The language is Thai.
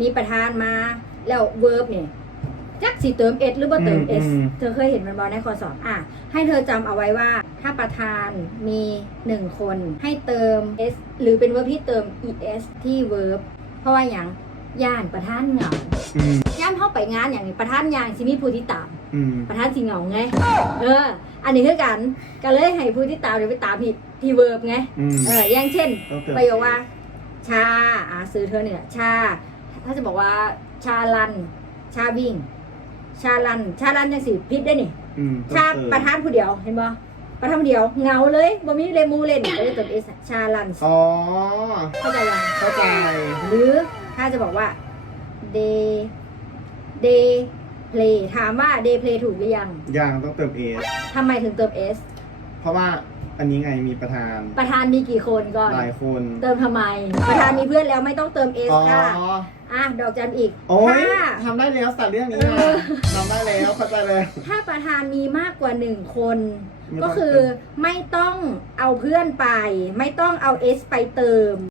มีประธานมาแล้ว verb เนี่ยจักสิเติม s หรือว่าเติม s อืม เธอเคยเห็นมันบอในข้อสอบอะ ให้เธอจำเอาไว้ว่า ถ้าประธานมีหนึ่งคนให้เติม s หรือเป็น verb ที่เติม es ที่ verb เพราะว่าอย่างย่านประธานเหงาอืมย่ามเข้าไปงานอย่างนี้ประธานยางสิมีผู้ที่ตาม อืมประธานสิเหงาไง เออ อันนี้คือกันก็เลยให้ผู้ที่ตามเดี๋ยวไปตามที่ที่ verb ไง อืม เอออย่างเช่น ต้องเติม ประโยคว่า ชา อ่าซื้อเธอเนี่ยชา ถ้าจะบอกว่าชาลัน ชาวิ่ง ชาลัน ชาลันยังสิพิษได้นี่ อืมชาต้องเติมประธานผู้เดียวเห็นบ่ประธานผู้เดียวเหงาเลยบ่มีเลมูเล่นก็เลยเติมเอสชาลันอ๋อ เข้าใจยังเข้าใจ หรือถ้าจะบอกว่า day day play ถามว่า day play ถูกหรือยัง ยังต้องเติมเอสทำไมถึงเติม s เพราะว่า อันนี้ไงมีประธานประธานมีกี่คนก่อน หลายคน เติมทำไม ประธานมีเพื่อนแล้วไม่ต้องเติม s อ๋อ ค่ะอะดอกจันอีกโอ้ยถ้า ทำได้แล้วสัตว์เรื่องนี้เอนะอทำได้แล้วเข้าใจเลยถ้าประธานมีมากกว่าหนึ่งคน ไม่ต้อง ก็คือไม่ต้องเอาเพื่อนไป ไม่ต้องเอา s ไปเติม